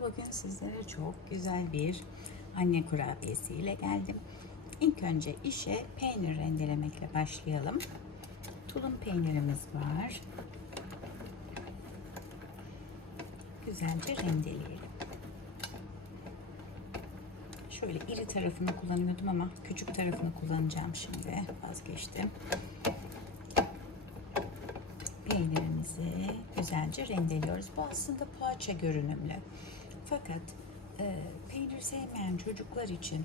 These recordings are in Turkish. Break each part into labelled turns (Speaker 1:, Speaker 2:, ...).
Speaker 1: Bugün sizlere çok güzel bir anne kurabiyesi ile geldim. İlk önce işe peynir rendelemekle başlayalım. Tulum peynirimiz var. Güzelce rendeleyelim. Şöyle iri tarafını kullanıyordum ama küçük tarafını kullanacağım şimdi. Vazgeçtim. Peynirimizi güzelce rendeliyoruz. Bu aslında poğaça görünümlü. Fakat e, peynir sevmeyen çocuklar için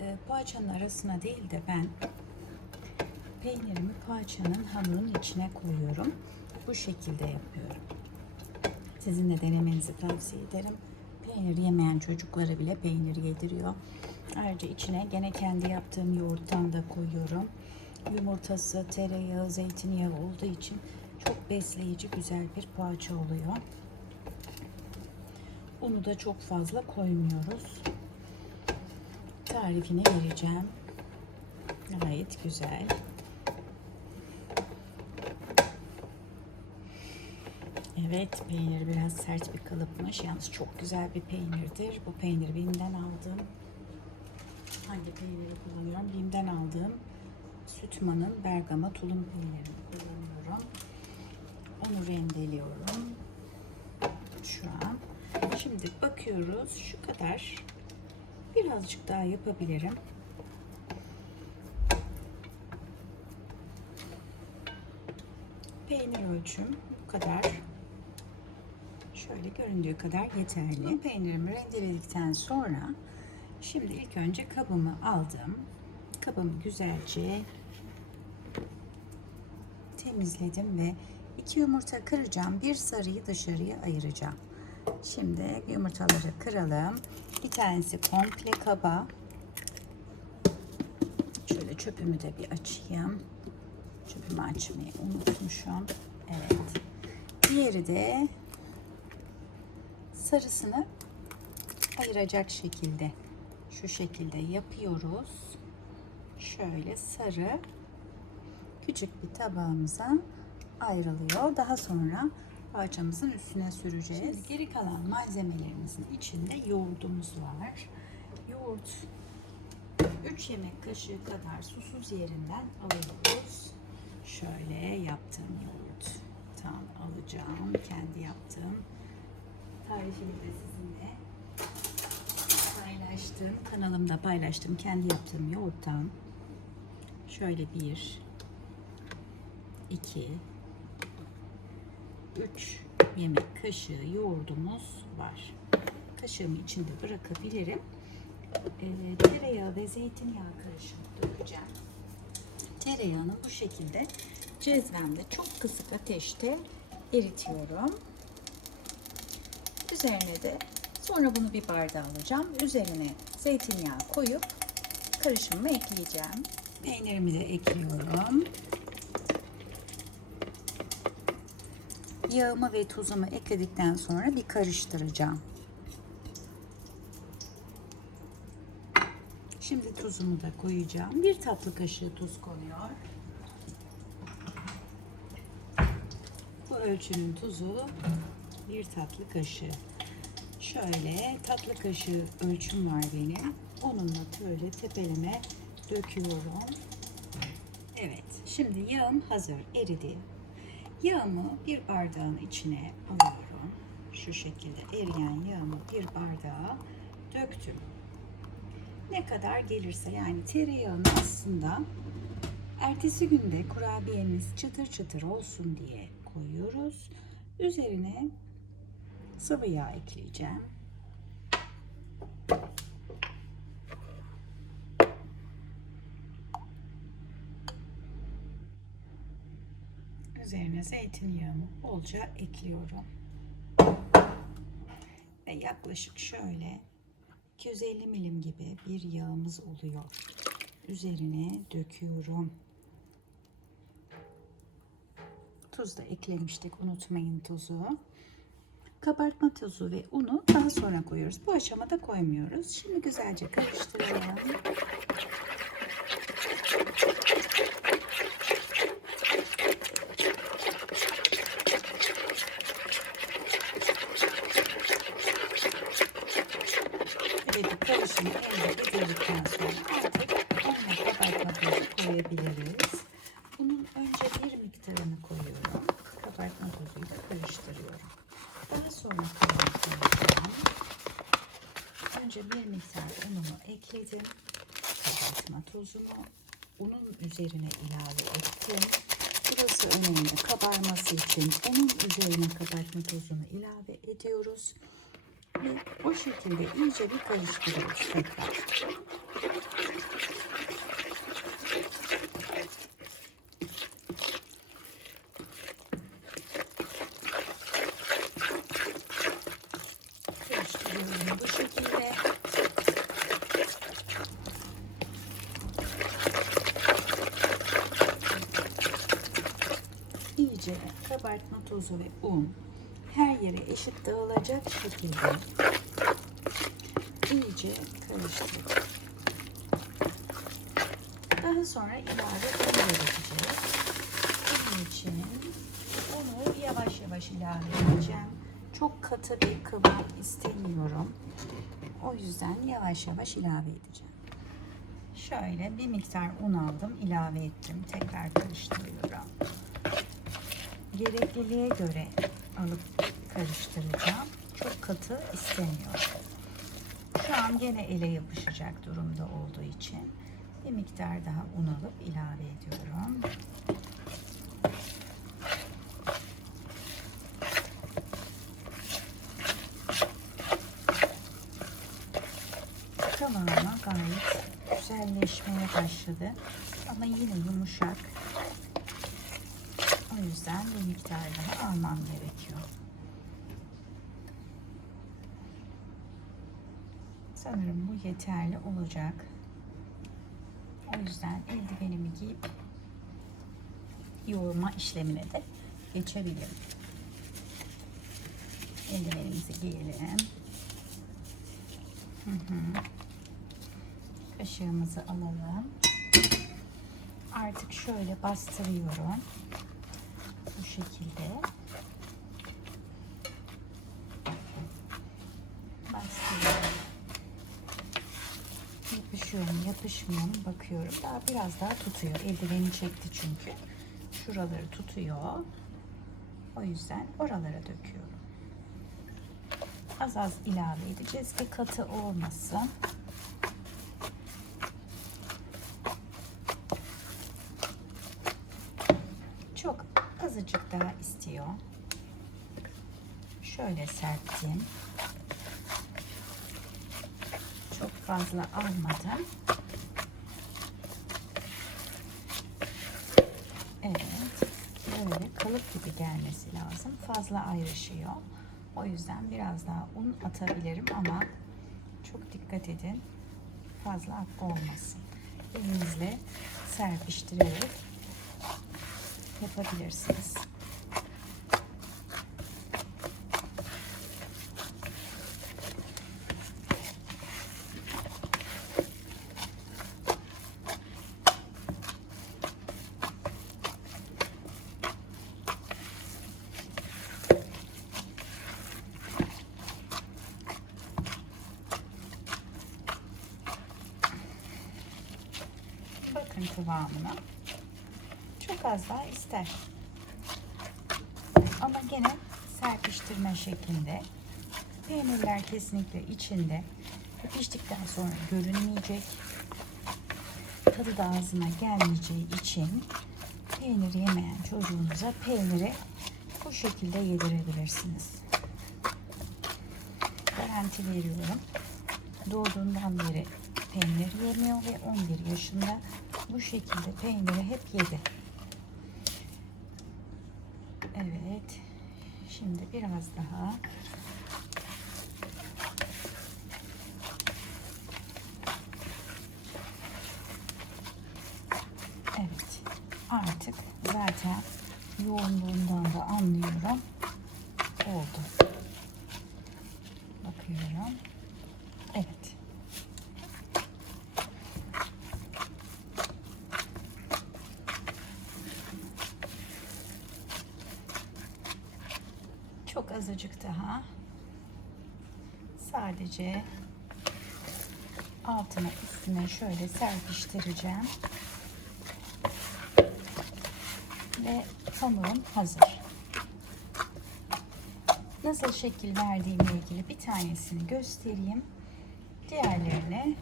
Speaker 1: e, poğaçanın arasına değil de ben peynirimi poğaçanın hamurun içine koyuyorum. Bu şekilde yapıyorum. Sizin de denemenizi tavsiye ederim. Peynir yemeyen çocuklara bile peynir yediriyor. Ayrıca içine gene kendi yaptığım yoğurttan da koyuyorum. Yumurtası, tereyağı, zeytinyağı olduğu için çok besleyici güzel bir poğaça oluyor. Unu da çok fazla koymuyoruz. Tarifini vereceğim. Gayet güzel. Evet peynir biraz sert bir kalıpmış. Yalnız çok güzel bir peynirdir. Bu peynir Bim'den aldım. Hangi peyniri kullanıyorum? Bim'den aldığım Sütman'ın Bergama tulum peynirini kullanıyorum. Onu rendeliyorum. Şu an. Şimdi bakıyoruz. Şu kadar. Birazcık daha yapabilirim. Peynir ölçüm bu kadar. Şöyle göründüğü kadar yeterli. Peynirimi rendeledikten sonra şimdi ilk önce kabımı aldım. Kabımı güzelce temizledim ve iki yumurta kıracağım. Bir sarıyı dışarıya ayıracağım. Şimdi yumurtaları kıralım. Bir tanesi komple kaba. Şöyle çöpümü de bir açayım. Çöpümü açmayı unutmuşum. Evet. Diğeri de sarısını ayıracak şekilde şu şekilde yapıyoruz. Şöyle sarı küçük bir tabağımıza ayrılıyor. Daha sonra parçamızın üstüne süreceğiz. Şimdi geri kalan malzemelerimizin içinde yoğurdumuz var. Yoğurt 3 yemek kaşığı kadar susuz yerinden alıyoruz. Şöyle yaptığım yoğurt. Tam alacağım. Kendi yaptığım tarifini de sizinle paylaştım. Kanalımda paylaştım. Kendi yaptığım yoğurttan şöyle bir 2 3 yemek kaşığı yoğurdumuz var. Kaşığımı içinde bırakabilirim. E, tereyağı ve zeytinyağı karışımı dökeceğim. Tereyağını bu şekilde cezvemde çok kısık ateşte eritiyorum. Üzerine de sonra bunu bir bardağa alacağım. Üzerine zeytinyağı koyup karışımımı ekleyeceğim. Peynirimi de ekliyorum. Yağımı ve tuzumu ekledikten sonra bir karıştıracağım. Şimdi tuzumu da koyacağım. Bir tatlı kaşığı tuz konuyor. Bu ölçünün tuzu bir tatlı kaşığı. Şöyle tatlı kaşığı ölçüm var benim. Onunla böyle tepeleme döküyorum. Evet, şimdi yağım hazır, eridi. Yağımı bir bardağın içine alıyorum. Şu şekilde eriyen yağımı bir bardağa döktüm. Ne kadar gelirse yani tereyağını aslında ertesi günde kurabiyemiz çıtır çıtır olsun diye koyuyoruz. Üzerine sıvı yağ ekleyeceğim. Üzerine zeytinyağımı bolca ekliyorum. Ve yaklaşık şöyle 250 milim gibi bir yağımız oluyor. Üzerine döküyorum. Tuz da eklemiştik. Unutmayın tuzu. Kabartma tozu ve unu daha sonra koyuyoruz. Bu aşamada koymuyoruz. Şimdi güzelce karıştıralım. Karışımı elde edildikten sonra artık kabartma tozu koyabiliriz. Bunun önce bir miktarını koyuyorum. Kabartma tozuyla karıştırıyorum. Daha sonra koyacağım. Önce bir miktar unumu ekledim. Kabartma tozunu unun üzerine ilave ettim. Burası önemli. Kabarması için unun üzerine kabartma tozunu ilave ediyoruz. Ve o şekilde iyice bir karıştırıyoruz tekrar. Bu şekilde. iyice kabartma tozu ve un her yere eşit dağılacak şekilde iyice karıştırın. Daha sonra ilave un gerekecek. Bunun için unu yavaş yavaş ilave edeceğim. Çok katı bir kıvam istemiyorum. O yüzden yavaş yavaş ilave edeceğim. Şöyle bir miktar un aldım, ilave ettim. Tekrar karıştırıyorum gerekliliğe göre alıp karıştıracağım. Çok katı istemiyorum. Şu an gene ele yapışacak durumda olduğu için bir miktar daha un alıp ilave ediyorum. Kıvamı gayet güzelleşmeye başladı. Ama yine yumuşak. O yüzden bir miktar daha almam gerekiyor. Sanırım bu yeterli olacak. O yüzden eldivenimi giyip yoğurma işlemine de geçebilirim. Eldivenimizi giyelim. Hı hı. Kaşığımızı alalım. Artık şöyle bastırıyorum bu şekilde bastırıyorum. Yapışıyor mu yapışmıyor mu bakıyorum. Daha biraz daha tutuyor. Eldiveni çekti çünkü. Şuraları tutuyor. O yüzden oralara döküyorum. Az az ilave edeceğiz ki katı olmasın. Çok azıcık daha istiyor. Şöyle serptim. Çok fazla almadım. Evet. Böyle kalıp gibi gelmesi lazım. Fazla ayrışıyor. O yüzden biraz daha un atabilirim ama çok dikkat edin. Fazla olmasın. Elinizle serpiştirerek yapabilirsiniz. Bakın kıvamına. Çok az daha ister. Ama gene serpiştirme şeklinde. Peynirler kesinlikle içinde. Piştikten sonra görünmeyecek. Tadı da ağzına gelmeyeceği için peynir yemeyen çocuğunuza peyniri bu şekilde yedirebilirsiniz. Garanti veriyorum. Doğduğundan beri peynir yemiyor ve 11 yaşında bu şekilde peyniri hep yedi. Evet. Şimdi biraz daha Evet. Artık zaten yoğunluğundan da anlıyorum. Oldu. Bakıyorum. Evet. Çok azıcık daha. Sadece altına üstüne şöyle serpiştireceğim. Ve hamurum hazır. Nasıl şekil verdiğimle ilgili bir tanesini göstereyim. Diğerlerini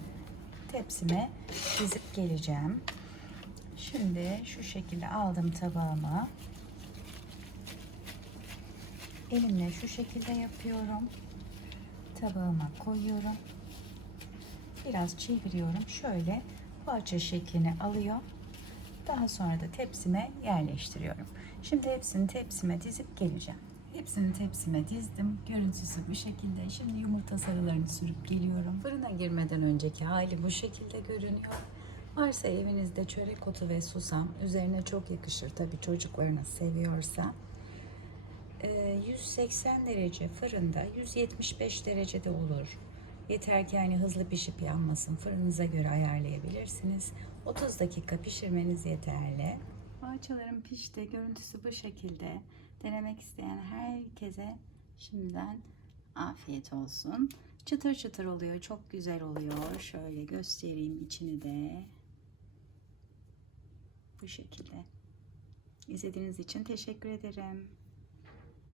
Speaker 1: tepsime dizip geleceğim. Şimdi şu şekilde aldım tabağıma. Elimle şu şekilde yapıyorum. Tabağıma koyuyorum. Biraz çeviriyorum. Şöyle poğaça şeklini alıyor. Daha sonra da tepsime yerleştiriyorum. Şimdi hepsini tepsime dizip geleceğim. Hepsini tepsime dizdim. Görüntüsü bu şekilde. Şimdi yumurta sarılarını sürüp geliyorum. Fırına girmeden önceki hali bu şekilde görünüyor. Varsa evinizde çörek otu ve susam üzerine çok yakışır tabii çocuklarınız seviyorsa. Ee, 180 derece fırında 175 derecede olur. Yeter ki yani hızlı pişip yanmasın. Fırınıza göre ayarlayabilirsiniz. 30 dakika pişirmeniz yeterli. Poğaçalarım pişti. Görüntüsü bu şekilde. Denemek isteyen herkese şimdiden afiyet olsun. Çıtır çıtır oluyor. Çok güzel oluyor. Şöyle göstereyim içini de. Bu şekilde. İzlediğiniz için teşekkür ederim.